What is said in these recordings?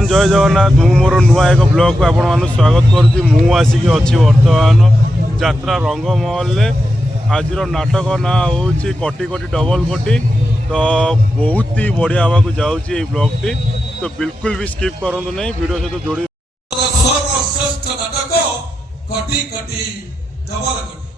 Everyone जय जगन्नाथ मु मोर नुआ एक ब्लॉग को आपण मान स्वागत करुच्ची। मु आसिक अच्छी बर्तमान यात्रा रंगमहल आज नाटक ना हूँ कटी कटी डबल कटी। तो बहुत ही बढ़िया हवा जाऊँगी ब्लॉग टी, तो बिल्कुल भी स्किप करूँ नहीं, वीडियो सहित जोड़ी सर्वश्रेष्ठ नाटक कटी कटी डबल कटी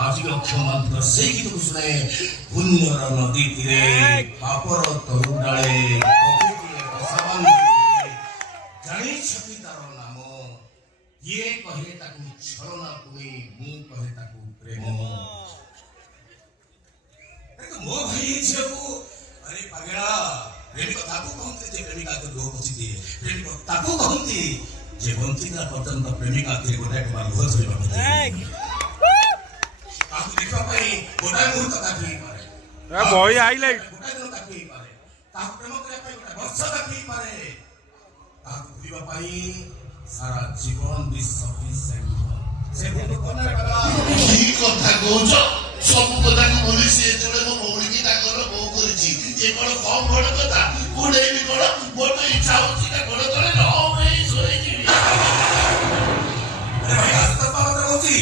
아직 어켜만 세기도 수에 분열한 어디 띠에 바빠로 떠오르래 ସାବାନ ଜାଣିଛନ୍ତି ତାର ନାମ କିଏ କହେ ତାକୁ ଛଳନା ତୁମେ ମୁଁ କହେ ତାକୁ ପ୍ରେମ ମୋ ଭାଇ ଝିଅକୁ ଆରେ ପାଗଳା ପ୍ରେମିକ ତାକୁ କହନ୍ତି ଯେ ପ୍ରେମିକା ତ ଲୁହ ପୋଛି ଦିଏ ପ୍ରେମିକ ତାକୁ କହନ୍ତି ଯେ ବଞ୍ଚିତା ପର୍ଯ୍ୟନ୍ତ ପ୍ରେମିକା ଆଖିରେ ଗୋଟାଏ ଟଙ୍କା ଲୁହ ଝରିବାକୁ ଦିଏ ତାକୁ ଦେଖିବା ପାଇଁ ଗୋଟାଏ ମୁହୂର୍ତ୍ତ କାଟି ହେଇପାରେ ବହି ହାଇଲାଇଟ୍ ଗୋଟାଏ ଦିନ କାଟି ହେଇପାରେ ତାକୁ ପ୍ରେମ କରିବା ପାଇଁ ଗୋଟାଏ ବର୍ଷ କାଟି ହେଇପାରେ ତାକୁ ଭୁଲିବା ପାଇଁ ସାରା ଜୀବନ ବି ସଫିସିଏଣ୍ଟ ସେ କି କଥା କହୁଛ ସବୁ କଥାକୁ ଭୁଲି ସିଏ ଯେତେବେଳେ ମୋ ଭଉଣୀକି ତାଙ୍କର ବୋଉ କରିଛି ଏ କଣ କମ ବଡ କଥା କୋଡେଇବି କଣ ମୋର ତ ଇଚ୍ଛା ହଉଛି ତା ଗୋଡ ତଳେ ନ ହେଇ ଶୋଇଯିବି ଆରେ ଭାଇ ଆସ୍ତେ କଥା କହୁଛି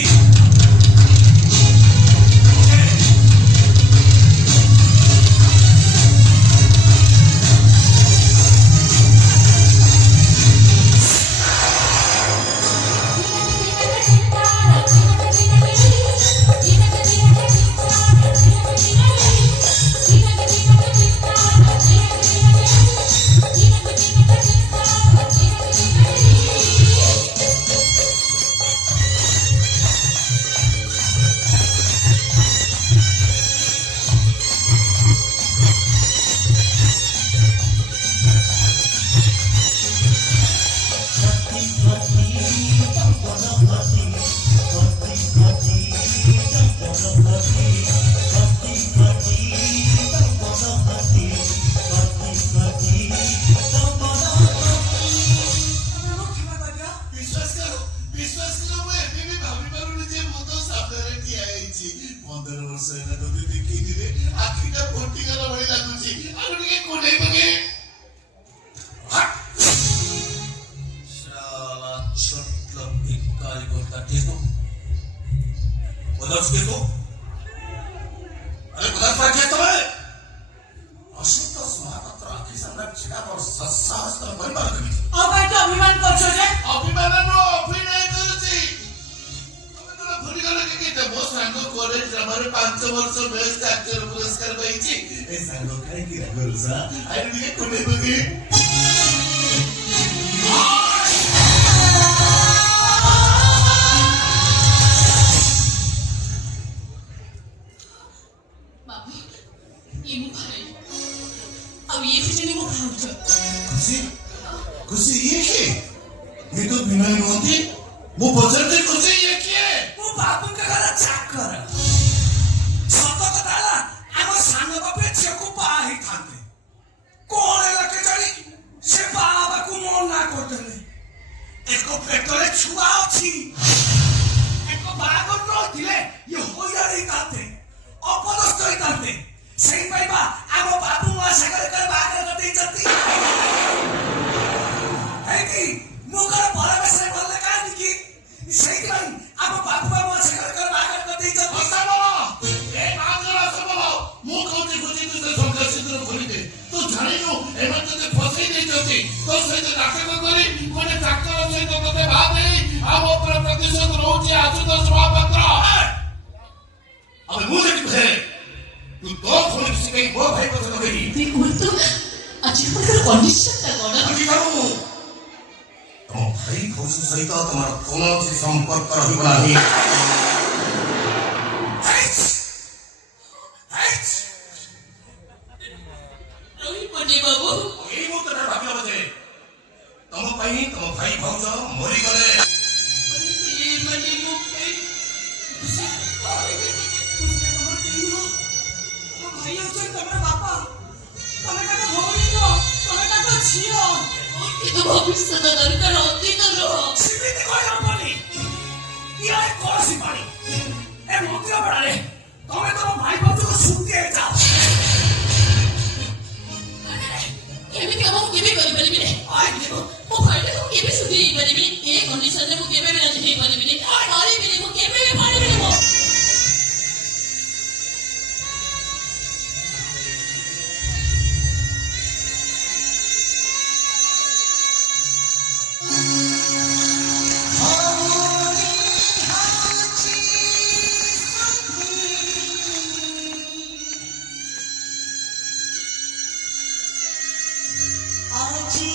आज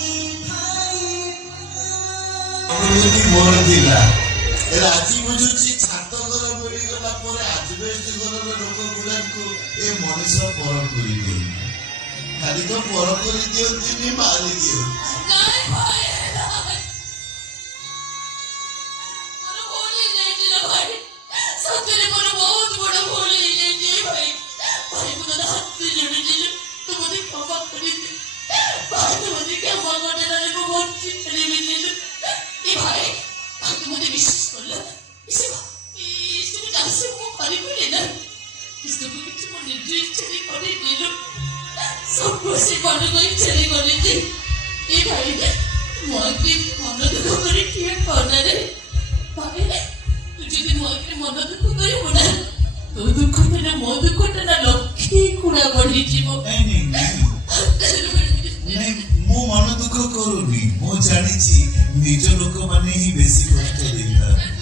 ମୋର ଥିଲା ରାଜି ବୁଝୁଛି ଛାତ ଘର ମିଳିଗଲା ପରେ ଆଜବେଷ୍ଟ ଘରର ଲୋକ ଗୁଡାକୁ ଏ ମଣିଷ ପର କରିଦିଅନ୍ତି ଖାଲି ତ ପର କରିଦିଅନ୍ତିନି ମାରି ଦିଅନ୍ତି ମୁଁ ମନ ଦୁଃଖ କରୁନି ମୁଁ ଜାଣିଛି ନିଜ ଲୋକମାନେ ହିଁ ବେଶୀ କଷ୍ଟ ଦେଇଥାନ୍ତି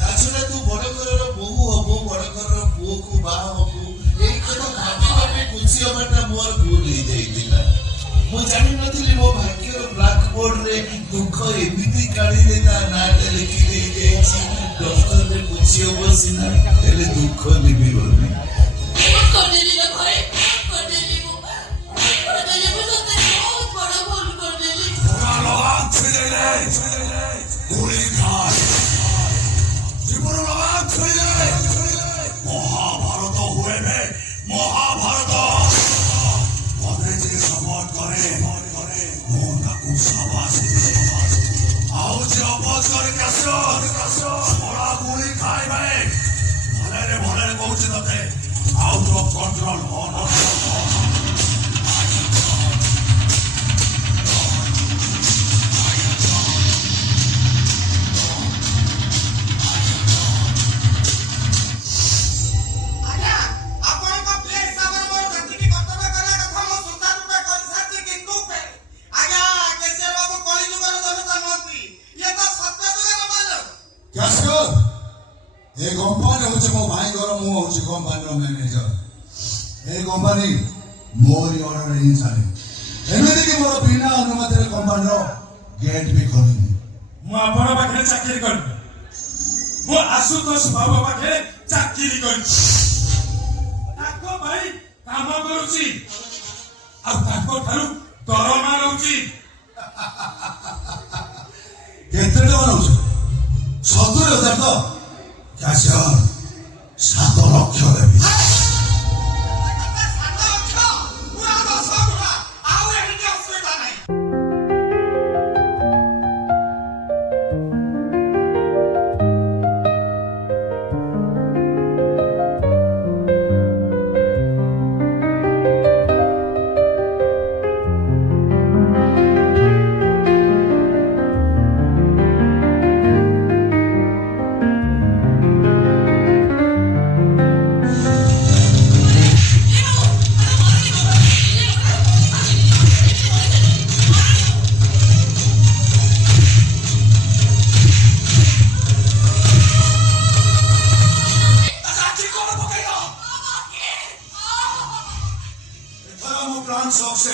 ତାଛଡ଼ା ତୁ ବଡ ଘରର ବୋହୂ ହବୁ ବଡ ଘରର ପୁଅକୁ ବାହା ହବୁ ଏଇ କଥା ଭାବି ଭାବି ଖୁସି ହବାଟା ମୋର ଭୁଲ ହେଇଯାଇଥିଲା ମୁଁ ଜାଣିନଥିଲି ମୋ ଭାଗ୍ୟର ବ୍ଲାକ୍ ବୋର୍ଡରେ ଦୁଃଖ ଏମିତି କାଳିରେ ତା ନାଁଟା ଲେଖି ଦେଇଯାଇଛି ଡକ୍ଟରରେ ଖୁସି ହବ ସିନା ହେଲେ ଦୁଃଖ ଲିଭିବନି মহাভারত হুয়ে মে মহাভারত মনে যে সমর্থ করে মন তাকু সাবাসি আউ যে অপজ করে কাছ ওরা গুলি খাইবে ভলে কହୁଛି ତତେ out of control A company होचे मो भाई घर मु होचे कंपनी मैनेजर ए कंपनी मोरी ऑर्डर हि चाले एमिति कि मोर बिना अनुमति रे कंपनी रो गेट भी खोलिनी मु आपण पाखे चाकरी करबी मु आशुतोष बाबा पाखे चाकरी करबी ताको भाई काम करूची आ ताको ठारू दरमा रहउची केते टका होचे 70,000 तो कैशियर 7 लक्ष देबी प्लान शौक से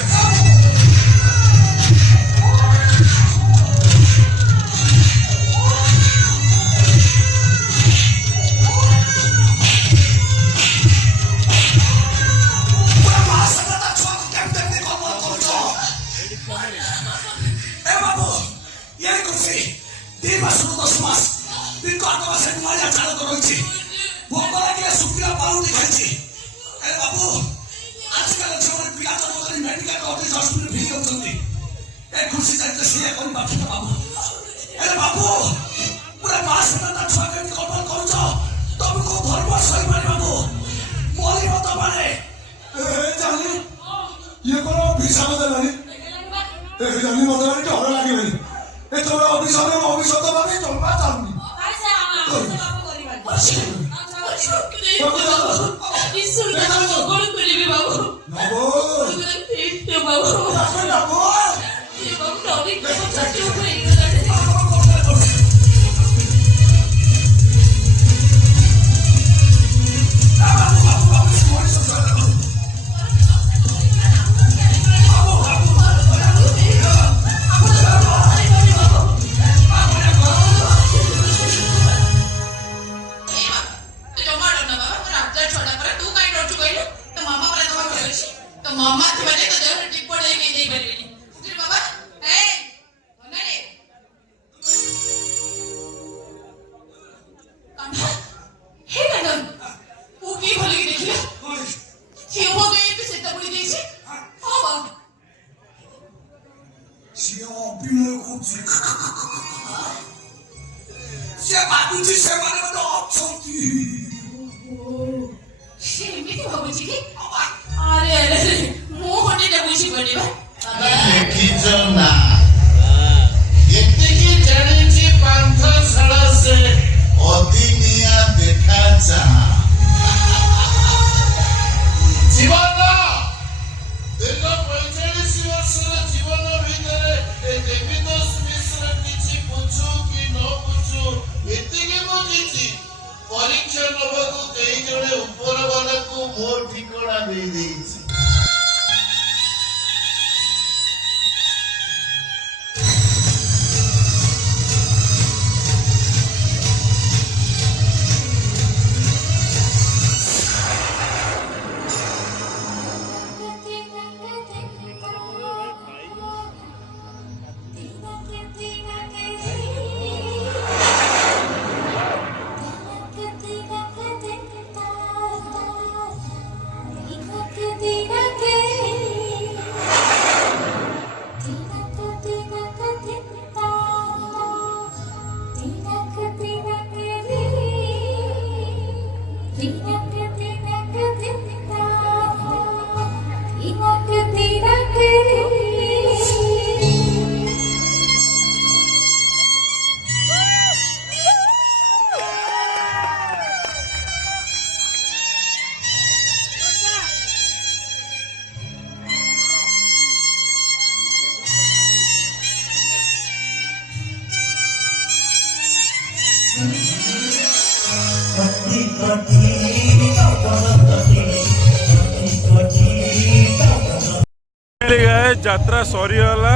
ସିଏ ଅଭିନୟ କରୁଛି ସେ ଭାବୁଛି ସେମାନେ ଗୋଟେ ଅଛନ୍ତି ସେ ଏମିତି ଭାବୁଛି କି ଆରେ ଆରେ ମୁଁ ହଟିଟା ବୁଝିପାରୁନି ବା ଦେଖିଛ ନା ଏତିକି ଜାଣିଛି ପାନ୍ଥଶାଳା ସେ ଅଦିନିଆ ଦେଖା ଚାହା ଜୀବନ ଦୀର୍ଘ 45 ବର୍ଷର ଜୀବନ ଭିତରେ ଏ ଦେବୀଦାସ ମିଶ୍ର କିଛି ବୁଝୁ କି ନ ବୁଝୁ ଏତିକି ବୁଝିଛି ପରୀକ୍ଷା ନେବାକୁ କେହି ଜଣେ ଉପରବାଲାକୁ ମୋ ଠିକଣା ଦେଇଦେଇଛି ଯାତ୍ରା ସରିଗଲା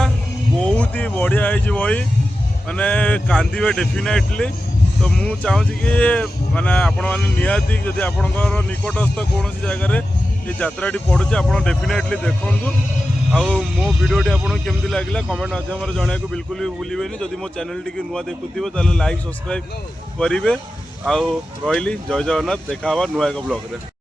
ବହୁତ ହି ବଢ଼ିଆ ହେଇଛି ବହି ମାନେ କାନ୍ଦିବେ ଡେଫିନେଟଲି ତ ମୁଁ ଚାହୁଁଛି କି ମାନେ ଆପଣମାନେ ନିହାତି ଯଦି ଆପଣଙ୍କର ନିକଟସ୍ଥ କୌଣସି ଜାଗାରେ ଏ ଯାତ୍ରାଟି ପଡ଼ୁଛି ଆପଣ ଡେଫିନେଟଲି ଦେଖନ୍ତୁ ଆଉ ମୋ ଭିଡ଼ିଓଟି ଆପଣଙ୍କୁ କେମିତି ଲାଗିଲା କମେଣ୍ଟ ମାଧ୍ୟମରେ ଜଣାଇବାକୁ ବିଲକୁଲ ବି ଭୁଲିବେନି ଯଦି ମୋ ଚ୍ୟାନେଲଟିକୁ ନୂଆ ଦେଖୁଥିବେ ତାହେଲେ ଲାଇକ୍ ସବସ୍କ୍ରାଇବ୍ କରିବେ ଆଉ ରହିଲି ଜୟ ଜଗନ୍ନାଥ ଦେଖା ହେବା ନୂଆ ଏକ ବ୍ଲଗ୍ରେ।